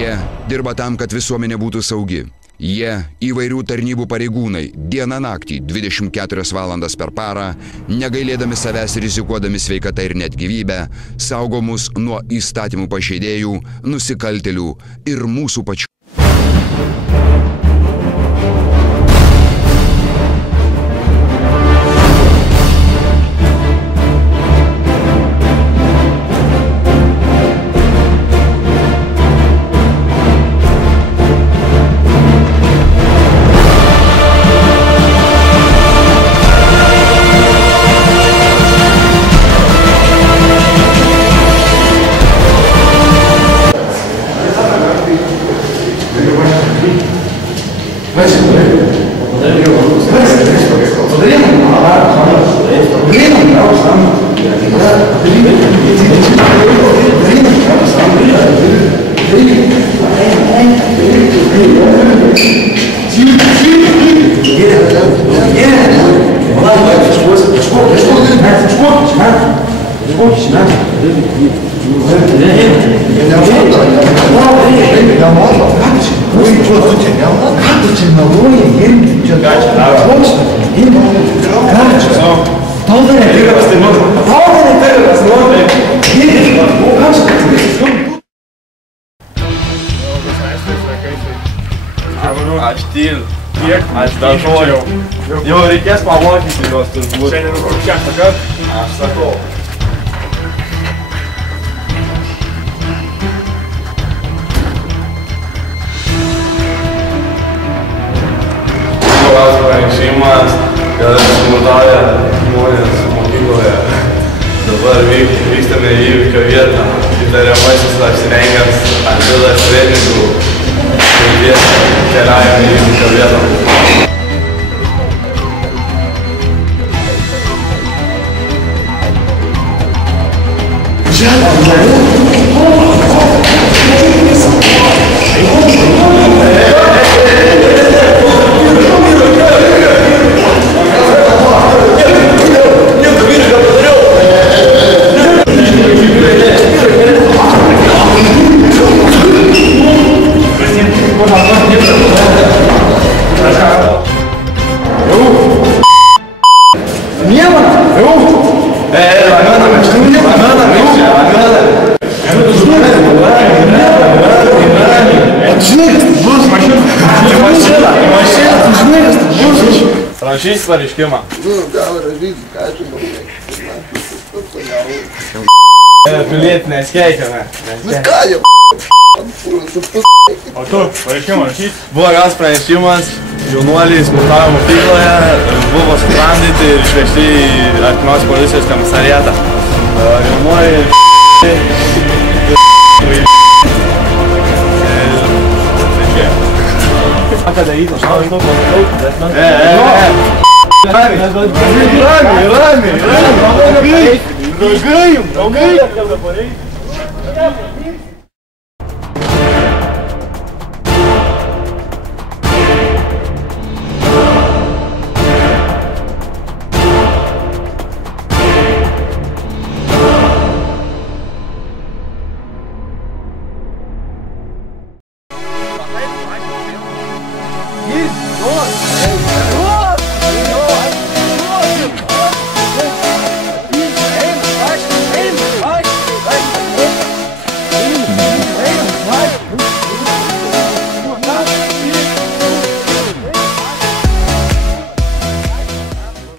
Jie dirba tam, kad visuomenė būtų saugi. Jie įvairių tarnybų pareigūnai dieną naktį 24 valandas per parą, negailėdami savęs rizikuodami sveikatą ir net gyvybę, saugo mus nuo įstatymų pažeidėjų, nusikaltėlių ir mūsų pačių. Aš tyliu. Aš dažoju. Jau reikės pamokyti juos turbūt. Šiandien kokį 6 kartą? Aš sakau. Koks pranešimas, kad smurtauja žmonės mokykloje. Dabar vykstame į įvykio vietą. Įtariamasis apsirengęs Alvydas Rednikų. Keliaujame į įvykio vietą. Rašysi pareiškimą. Gal rašysi, ką aš žinau. Pilietinės keikėme. Ką jau O tu, pareiškimą rašysi? Buvo gautas pranešimas, jaunuoliai smurtavo mokykloje, buvo sutramdyti ir išvežti į artimos policijos komisariatą. Jaunuoliai Ką daryti, aš žinau, Ramiai.